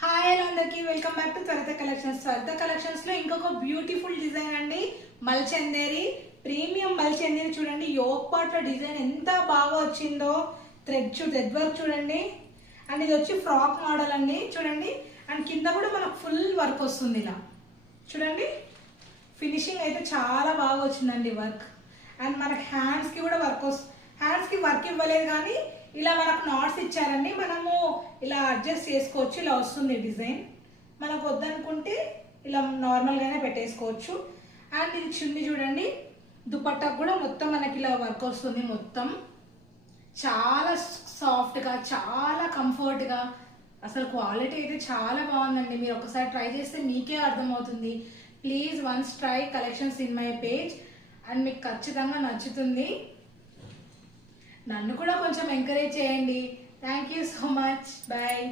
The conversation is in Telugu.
హాయ్ హలో అందరికి వెల్కమ్ బ్యాక్ టు త్వరిత కలెక్షన్స్. త్వరిత కలెక్షన్స్ లో ఇంకొక బ్యూటిఫుల్ డిజైన్ అండి. మల్చందేరి ప్రీమియం మల్చందేరి చూడండి. యోక్ పార్ట్ లో డిజైన్ ఎంత బాగా వచ్చిందో. థ్రెడ్ వర్క్ చూడండి. అండ్ ఇది వచ్చి ఫ్రాక్ మోడల్ అండి చూడండి. అండ్ కింద కూడా మనకు ఫుల్ వర్క్ వస్తుంది. ఇలా చూడండి, ఫినిషింగ్ అయితే చాలా బాగా వచ్చిందండి వర్క్. అండ్ మనకి హ్యాండ్స్ కి కూడా వర్క్ వస్తుంది. హ్యాండ్స్ కి వర్క్ ఇవ్వలేదు కానీ ఇలా మనకు నాట్స్ ఇచ్చారండి. మనము ఇలా అడ్జస్ట్ చేసుకోవచ్చు. ఇలా వస్తుంది డిజైన్. మనకు వద్దనుకుంటే ఇలా నార్మల్గానే పెట్టేసుకోవచ్చు. అండ్ ఇది చున్నీ చూడండి. దుపట్టాకు కూడా మొత్తం మనకి ఇలా వర్క్ వస్తుంది. మొత్తం చాలా సాఫ్ట్గా, చాలా కంఫర్ట్గా, అసలు క్వాలిటీ అయితే చాలా బాగుందండి. మీరు ఒకసారి ట్రై చేస్తే మీకే అర్థమవుతుంది. Please once try collections in my page. And మీకు ఖచ్చితంగా నచ్చుతుంది. నన్ను కూడా కొంచెం ఎంకరేజ్ చేయండి. Thank you so much. Bye.